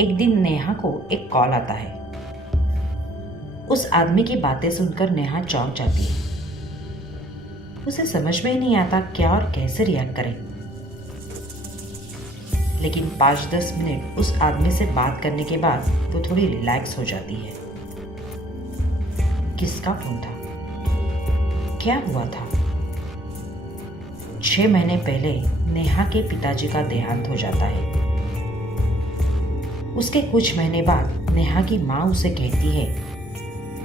एक दिन नेहा को एक कॉल आता है। उस आदमी की बातें सुनकर नेहा चौंक जाती है। उसे समझ में ही नहीं आता क्या और कैसे रिएक्ट करें। लेकिन 5-10 मिनट उस आदमी से बात करने के बाद वो थोड़ी रिलैक्स हो जाती है। किसका फोन था? क्या हुआ था? 6 महीने पहले नेहा के पिताजी का देहांत हो जाता है। उसके कुछ महीने बाद नेहा की माँ उसे कहती है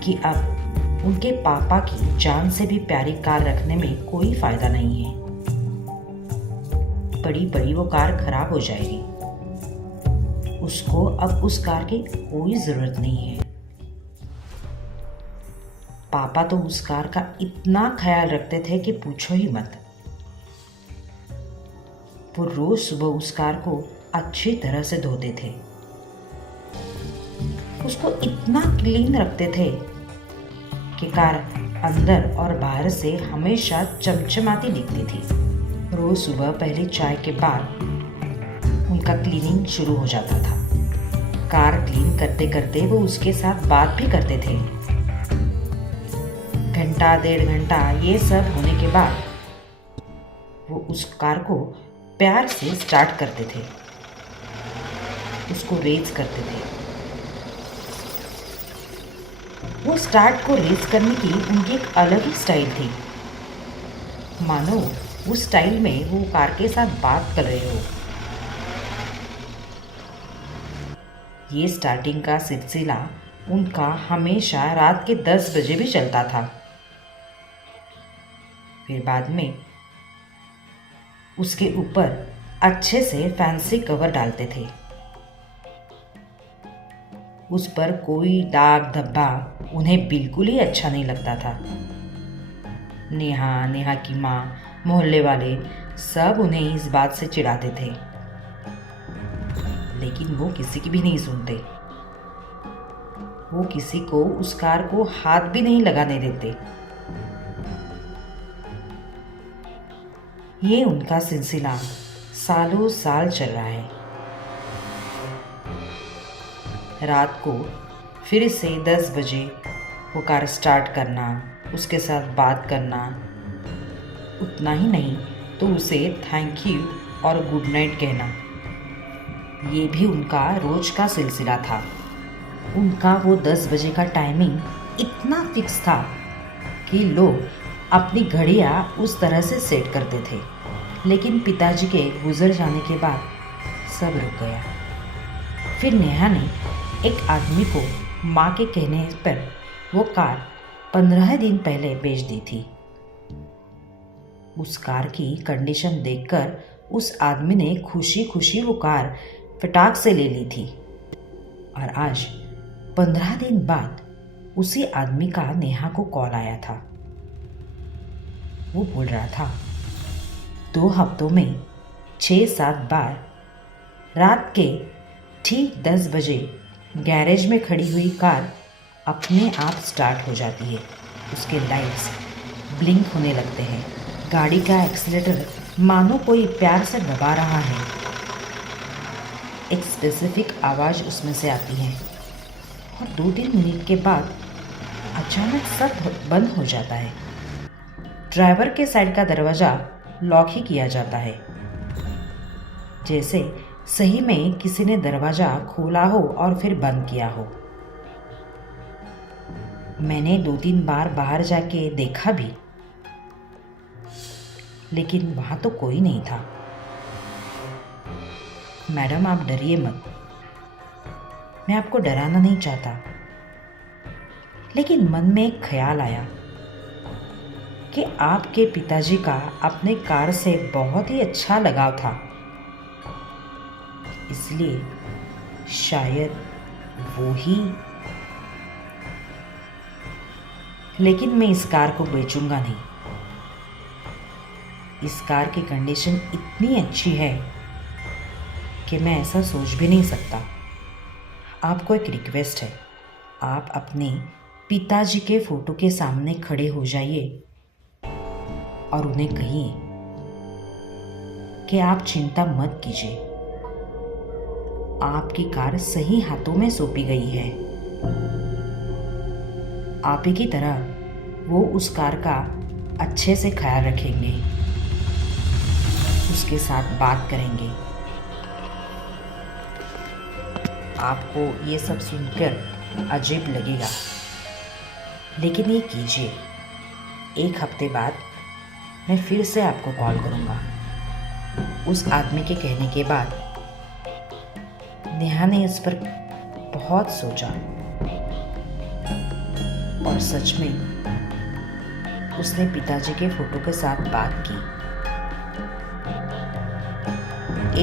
कि अब उनके पापा की जान से भी प्यारी कार रखने में कोई फायदा नहीं है। पड़ी पड़ी वो कार खराब हो जाएगी। उसको अब उस कार की कोई जरूरत नहीं है। पापा तो उस कार का इतना ख्याल रखते थे कि पूछो ही मत। वो रोज सुबह उस कार को अच्छी तरह से धोते थे। उसको इतना क्लीन रखते थे कि कार अंदर और बाहर से हमेशा चमचमाती दिखती थी। रोज सुबह पहली चाय के बाद उनका क्लीनिंग शुरू हो जाता था। कार क्लीन करते करते वो उसके साथ बात भी करते थे। घंटा 1.5 घंटा ये सब होने के बाद वो उस कार को प्यार से स्टार्ट करते थे, उसको रेस करते थे। वो स्टार्ट को रेस करने की उनकी एक अलग ही स्टाइल थी। मानो उस स्टाइल में वो कार के साथ बात कर रहे हो। ये स्टार्टिंग का सिलसिला उनका हमेशा रात के 10 बजे भी चलता था। फिर बाद में उसके ऊपर अच्छे से फैंसी कवर डालते थे। उस पर कोई दाग धब्बा उन्हें बिल्कुल ही अच्छा नहीं लगता था। नेहा की माँ, मोहल्ले वाले सब उन्हें इस बात से चिढ़ाते थे, लेकिन वो किसी की भी नहीं सुनते। वो किसी को उस कार को हाथ भी नहीं लगाने देते। ये उनका सिलसिला सालों साल चल रहा है। रात को फिर से 10 बजे वो कार स्टार्ट करना, उसके साथ बात करना। उतना ही नहीं तो उसे थैंक यू और गुड नाइट कहना, ये भी उनका रोज का सिलसिला था। उनका वो 10 बजे का टाइमिंग इतना फिक्स था कि लोग अपनी घड़ियाँ उस तरह से सेट करते थे। लेकिन पिताजी के गुजर जाने के बाद सब रुक गया। फिर नेहा ने एक आदमी को माँ के कहने पर वो कार 15 दिन पहले बेच दी थी। उस कार की कंडीशन देखकर उस आदमी ने खुशी खुशी वो कार फटाक से ले ली थी। और आज 15 दिन बाद उसी आदमी का नेहा को कॉल आया था। वो बोल रहा था 2 हफ्तों में 6-7 बार रात के ठीक 10 बजे गैरेज में खड़ी हुई कार अपने आप स्टार्ट हो जाती है। उसके लाइट्स ब्लिंक होने लगते हैं। गाड़ी का एक्सीलेटर मानो कोई प्यार से दबा रहा है। एक स्पेसिफिक आवाज़ उसमें से आती है और 2-3 मिनट के बाद अचानक सब बंद हो जाता है। ड्राइवर के साइड का दरवाज़ा लॉक ही किया जाता है, जैसे सही में किसी ने दरवाज़ा खोला हो और फिर बंद किया हो। मैंने 2-3 बार बाहर जाके देखा भी, लेकिन वहाँ तो कोई नहीं था। मैडम आप डरिए मत, मैं आपको डराना नहीं चाहता, लेकिन मन में एक ख्याल आया कि आपके पिताजी का अपने कार से बहुत ही अच्छा लगाव था, इसलिए शायद वो ही। लेकिन मैं इस कार को बेचूंगा नहीं। इस कार की कंडीशन इतनी अच्छी है कि मैं ऐसा सोच भी नहीं सकता। आपको एक रिक्वेस्ट है, आप अपने पिताजी के फोटो के सामने खड़े हो जाइए और उन्हें कहिए, कि आप चिंता मत कीजिए, आपकी कार सही हाथों में सौंपी गई है। आप ही की तरह वो उस कार का अच्छे से ख्याल रखेंगे, उसके साथ बात करेंगे। आपको ये सब सुनकर अजीब लगेगा, लेकिन ये कीजिए। 1 हफ्ते बाद मैं फिर से आपको कॉल करूँगा। उस आदमी के कहने के बाद नेहा ने इस पर बहुत सोचा और सच में उसने पिताजी के फोटो के साथ बात की।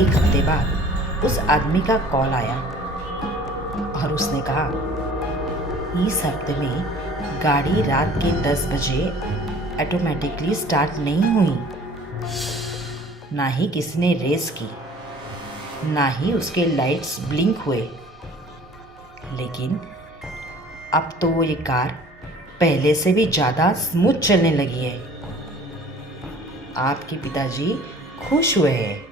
1 हफ्ते बाद उस आदमी का कॉल आया और उसने कहा, इस हफ्ते में गाड़ी रात के 10 बजे ऑटोमेटिकली स्टार्ट नहीं हुई, ना ही किसी ने रेस की, ना ही उसके लाइट्स ब्लिंक हुए। लेकिन अब तो वो ये कार पहले से भी ज़्यादा स्मूथ चलने लगी है। आपके पिताजी खुश हुए हैं।